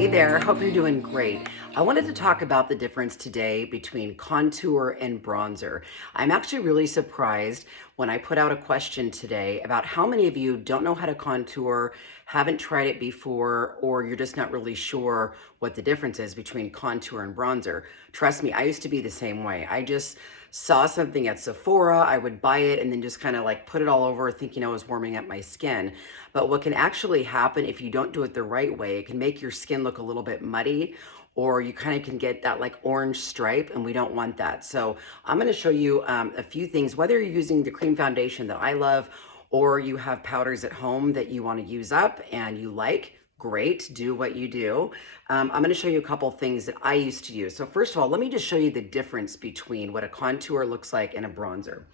Hey there, hope you're doing great. I wanted to talk about the difference today between contour and bronzer. I'm actually really surprised when I put out a question today about how many of you don't know how to contour, haven't tried it before, or you're just not really sure what the difference is between contour and bronzer. Trust me, I used to be the same way. I just saw something at Sephora, I would buy it and then just kind of like put it all over thinking I was warming up my skin. But what can actually happen if you don't do it the right way, it can make your skin look a little bit muddy, or you kind of can get that like orange stripe, and we don't want that. So I'm going to show you a few things, whether you're using the cream foundation that I love or you have powders at home that you want to use up and you like. Great, do what you do. I'm going to show you a couple things that I used to use. So first of all, let me just show you the difference between what a contour looks like and a bronzer.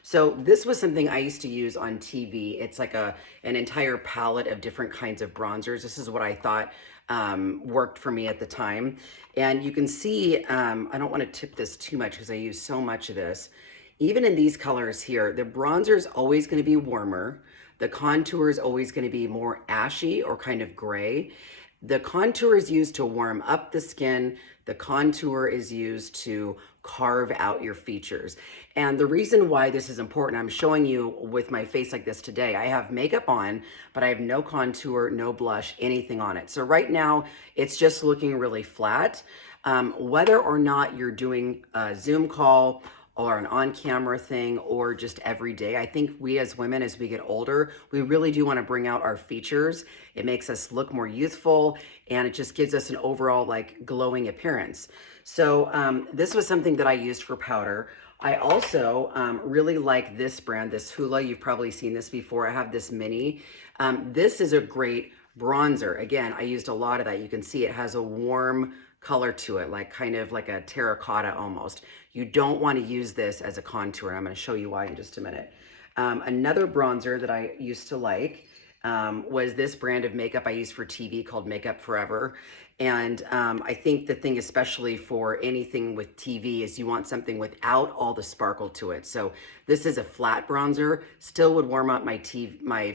So this was something I used to use on TV. It's like an entire palette of different kinds of bronzers. This is what I thought worked for me at the time. And you can see, I don't want to tip this too much because I use so much of this. Even in these colors here, the bronzer is always going to be warmer. The contour is always going to be more ashy or kind of gray. The contour is used to warm up the skin. The contour is used to carve out your features. And the reason why this is important, I'm showing you with my face like this today. I have makeup on, but I have no contour, no blush, anything on it. So right now, it's just looking really flat. Whether or not you're doing a Zoom call or an on-camera thing or just every day, I think we as women, as we get older, we really do want to bring out our features. It makes us look more youthful, and it just gives us an overall like glowing appearance. So this was something that I used for powder. I also really like this brand, this Hula. You've probably seen this before. I have this mini. This is a great bronzer. Again, I used a lot of that. You can see it has a warm color to it, like kind of like a terracotta almost. You don't want to use this as a contour. I'm going to show you why in just a minute. Another bronzer that I used to like was this brand of makeup I used for TV called Makeup Forever. And I think the thing, especially for anything with TV, is you want something without all the sparkle to it. So this is a flat bronzer, still would warm up my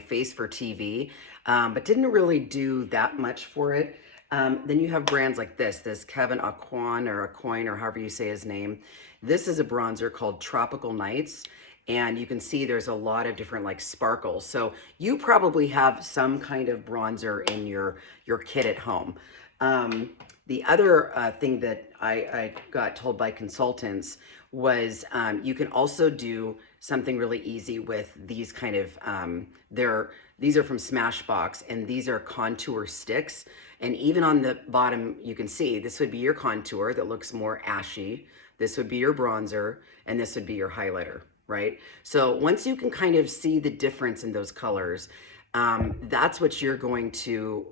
face for TV, but didn't really do that much for it. Then you have brands like this Kevin Aucoin or Aucoin or however you say his name. This is a bronzer called Tropical Nights. And you can see there's a lot of different like sparkles. So you probably have some kind of bronzer in your kit at home. The other thing that I got told by consultants was you can also do something really easy with these kind of, these are from Smashbox, and these are contour sticks. And even on the bottom, you can see this would be your contour that looks more ashy. This would be your bronzer, and this would be your highlighter, right? So once you can kind of see the difference in those colors, that's what you're going to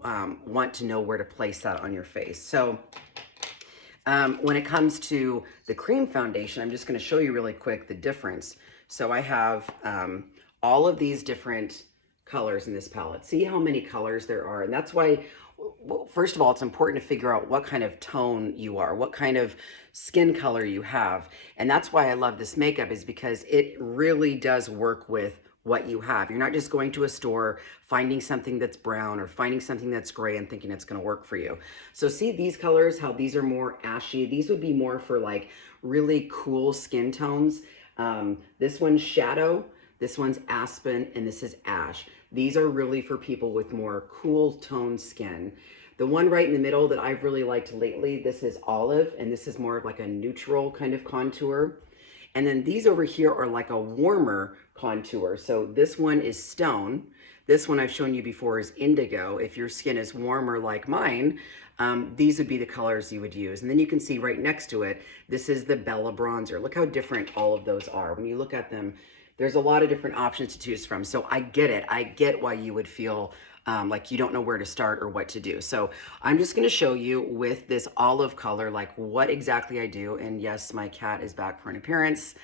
want to know where to place that on your face. So when it comes to the cream foundation, I'm just going to show you really quick the difference. So I have all of these different colors in this palette. See how many colors there are. And that's why, well, first of all, it's important to figure out what kind of tone you are, what kind of skin color you have. And that's why I love this makeup, is because it really does work with what you have. You're not just going to a store, finding something that's brown or finding something that's gray and thinking it's going to work for you. So see these colors, how these are more ashy. These would be more for like really cool skin tones. This one's shadow, this one's aspen, and this is ash. These are really for people with more cool toned skin. The one right in the middle that I've really liked lately, this is olive, and this is more of like a neutral kind of contour. And then these over here are like a warmer contour. So this one is stone. This one I've shown you before is indigo. If your skin is warmer like mine, these would be the colors you would use. And then you can see right next to it, this is the Bella bronzer. Look how different all of those are. When you look at them, there's a lot of different options to choose from. So I get it. I get why you would feel like you don't know where to start or what to do. So I'm just gonna show you with this olive color, like what exactly I do. And yes, my cat is back for an appearance.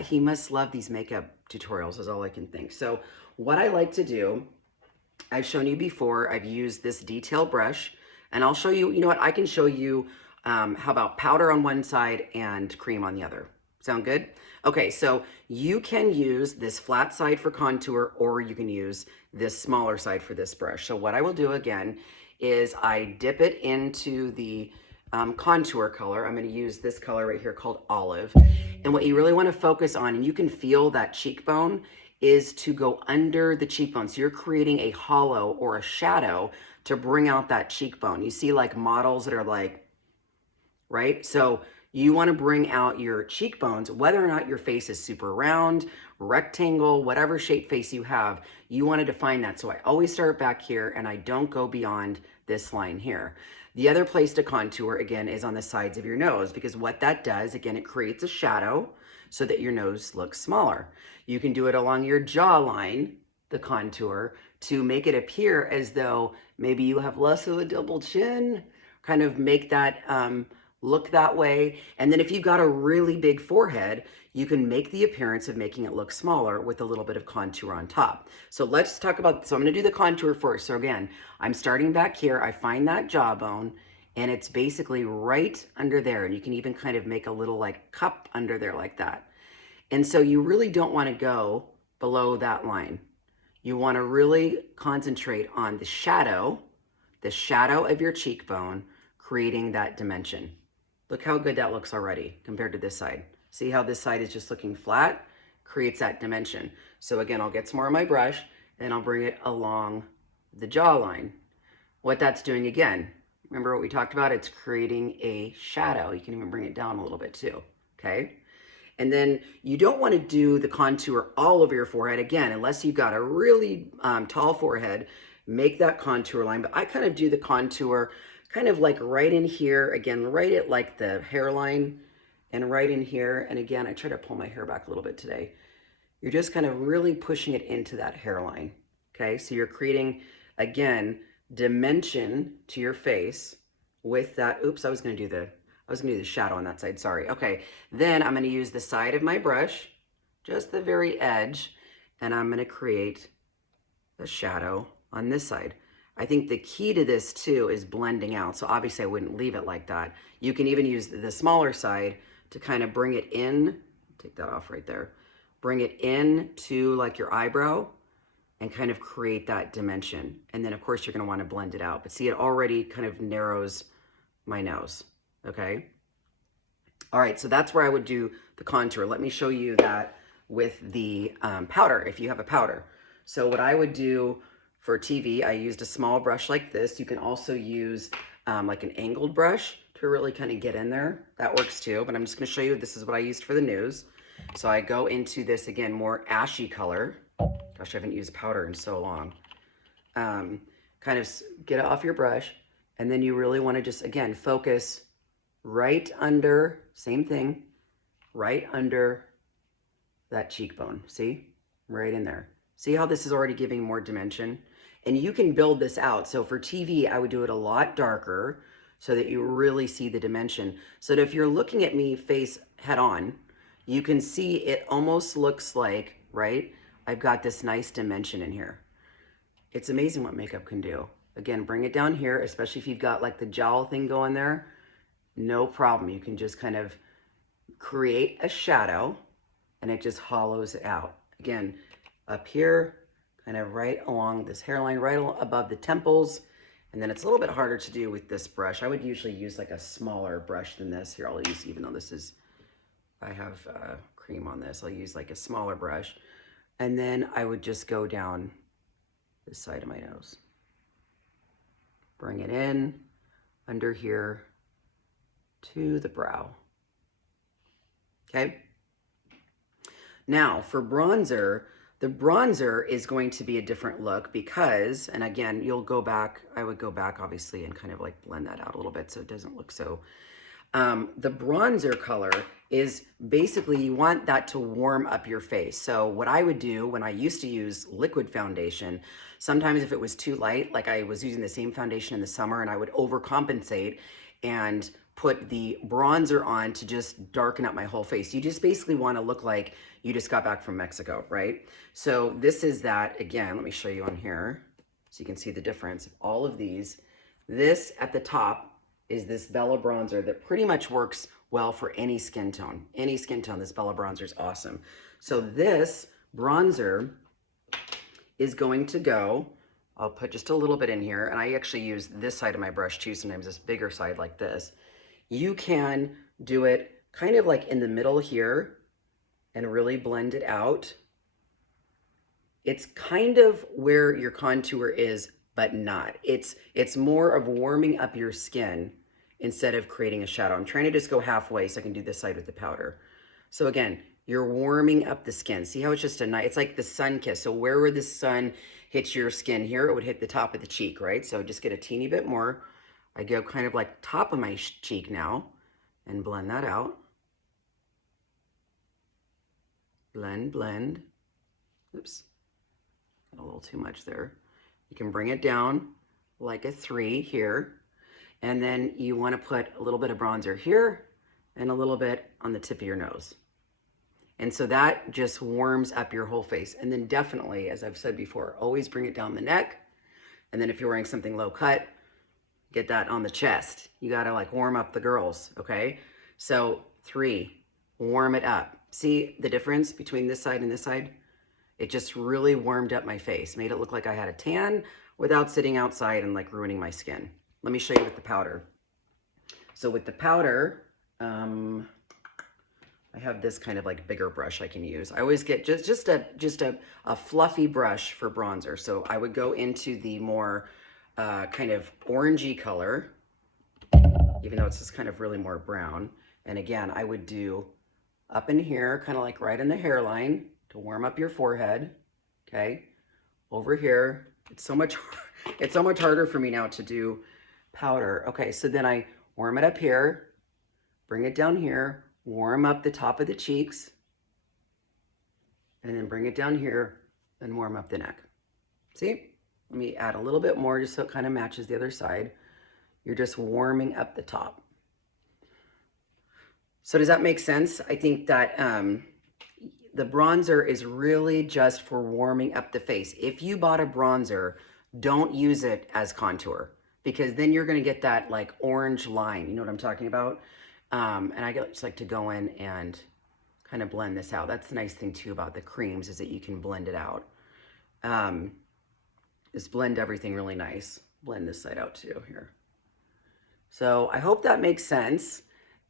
He must love these makeup tutorials is all I can think. So what I like to do, I've shown you before, I've used this detail brush, and I'll show you, you know what, I can show you how about powder on one side and cream on the other. Sound good? Okay, so you can use this flat side for contour, or you can use this smaller side for this brush. So what I will do again is I dip it into the contour color. I'm going to use this color right here called Olive. And what you really want to focus on, and you can feel that cheekbone, is to go under the cheekbone. So you're creating a hollow or a shadow to bring out that cheekbone. You see like models that are like, right? So you want to bring out your cheekbones, whether or not your face is super round, rectangle, whatever shape face you have, you want to define that. So I always start back here and I don't go beyond this line here. The other place to contour, again, is on the sides of your nose, because what that does, again, it creates a shadow so that your nose looks smaller. You can do it along your jawline, the contour, to make it appear as though maybe you have less of a double chin, kind of make that look that way. And then if you've got a really big forehead, you can make the appearance of making it look smaller with a little bit of contour on top. So let's talk about, so I'm gonna do the contour first. So again, I'm starting back here. I find that jawbone and it's basically right under there. And you can even kind of make a little like cup under there like that. And so you really don't wanna go below that line. You wanna really concentrate on the shadow of your cheekbone, creating that dimension. Look how good that looks already compared to this side. See how this side is just looking flat? Creates that dimension. So again, I'll get some more of my brush and I'll bring it along the jawline. What that's doing again, remember what we talked about? It's creating a shadow. You can even bring it down a little bit too, okay? And then you don't want to do the contour all over your forehead again, unless you've got a really tall forehead, make that contour line. But I kind of do the contour kind of like right in here, again, right at like the hairline and right in here. And again, I try to pull my hair back a little bit today. You're just kind of really pushing it into that hairline, okay? So you're creating, again, dimension to your face with that. Oops, I was gonna do the shadow on that side, sorry. Okay, then I'm gonna use the side of my brush, just the very edge, and I'm gonna create a shadow on this side. I think the key to this too is blending out. So obviously I wouldn't leave it like that. You can even use the smaller side to kind of bring it in, take that off right there, bring it in to like your eyebrow and kind of create that dimension. And then of course you're gonna wanna blend it out, but see, it already kind of narrows my nose, okay? All right, so that's where I would do the contour. Let me show you that with the powder, if you have a powder. So what I would do for TV, I used a small brush like this. You can also use like an angled brush to really kind of get in there. That works too, but I'm just gonna show you, this is what I used for the news. So I go into this, again, more ashy color. Gosh, I haven't used powder in so long. Kind of get it off your brush, and then you really wanna just, again, focus right under, same thing, right under that cheekbone, see? Right in there. See how this is already giving more dimension? And you can build this out. So for TV, I would do it a lot darker so that you really see the dimension. So that if you're looking at me face head on, you can see it almost looks like, right? I've got this nice dimension in here. It's amazing what makeup can do. Again, bring it down here, especially if you've got like the jowl thing going there, no problem. You can just kind of create a shadow and it just hollows it out. Again, up here, kind of right along this hairline, right above the temples. And then it's a little bit harder to do with this brush. I would usually use like a smaller brush than this. Here, I'll use, even though this is, I have cream on this, I'll use like a smaller brush. And then I would just go down this side of my nose. Bring it in under here to the brow. Okay? Now for bronzer, the bronzer is going to be a different look because, and again, you'll go back, I would go back obviously and kind of like blend that out a little bit so it doesn't look so. The bronzer color is basically, you want that to warm up your face. So what I would do when I used to use liquid foundation, sometimes if it was too light, like I was using the same foundation in the summer and I would overcompensate and put the bronzer on to just darken up my whole face. You just basically want to look like you just got back from Mexico, right? So this is that, again, let me show you on here so you can see the difference of all of these. This at the top is this Bella bronzer that pretty much works well for any skin tone. Any skin tone, this Bella bronzer is awesome. So this bronzer is going to go, I'll put just a little bit in here, and I actually use this side of my brush too, sometimes this bigger side like this. You can do it kind of like in the middle here and really blend it out. It's kind of where your contour is, but not. It's more of warming up your skin instead of creating a shadow. I'm trying to just go halfway so I can do this side with the powder. So again, you're warming up the skin. See how it's just a nice, it's like the sun kiss. So where would the sun hit your skin here? It would hit the top of the cheek, right? So just get a teeny bit more. I go kind of like top of my cheek now and blend that out. Blend, blend. Oops, a little too much there. You can bring it down like a 3 here. And then you want to put a little bit of bronzer here and a little bit on the tip of your nose. And so that just warms up your whole face. And then definitely, as I've said before, always bring it down the neck. And then if you're wearing something low cut, get that on the chest. You got to like warm up the girls, okay? So 3, warm it up. See the difference between this side and this side? It just really warmed up my face, made it look like I had a tan without sitting outside and like ruining my skin. Let me show you with the powder. So with the powder, I have this kind of like bigger brush I can use. I always get just a fluffy brush for bronzer. So I would go into the more kind of orangey color, even though it's just kind of really more brown. And again, I would do up in here, kind of like right in the hairline to warm up your forehead. Okay, over here, it's so much harder for me now to do powder. Okay, so then I warm it up here, bring it down here, warm up the top of the cheeks, and then bring it down here and warm up the neck. See? Let me add a little bit more just so it kind of matches the other side. You're just warming up the top. So does that make sense? I think that the bronzer is really just for warming up the face. If you bought a bronzer, don't use it as contour, because then you're going to get that like orange line. You know what I'm talking about? And I just like to go in and kind of blend this out. That's the nice thing too about the creams, is that you can blend it out. Just blend everything really nice. Blend this side out too here. So I hope that makes sense.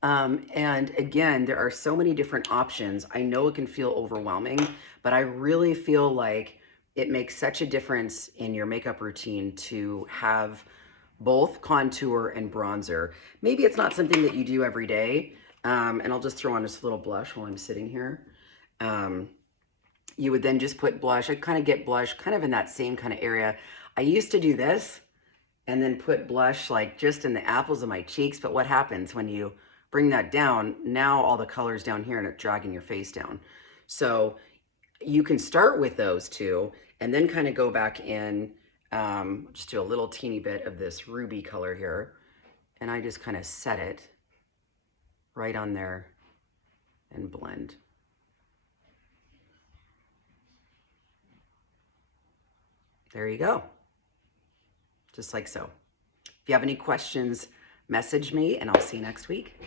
And again, there are so many different options. I know it can feel overwhelming, but I really feel like it makes such a difference in your makeup routine to have both contour and bronzer. Maybe it's not something that you do every day. And I'll just throw on just a little blush while I'm sitting here. You would then just put blush. I kind of get blush kind of in that same kind of area. I used to do this and then put blush like just in the apples of my cheeks. But what happens when you bring that down? Now all the color's down here and it's dragging your face down. So you can start with those two and then kind of go back in, just do a little teeny bit of this ruby color here. And I just kind of set it right on there and blend. There you go. Just like so. If you have any questions, message me and I'll see you next week.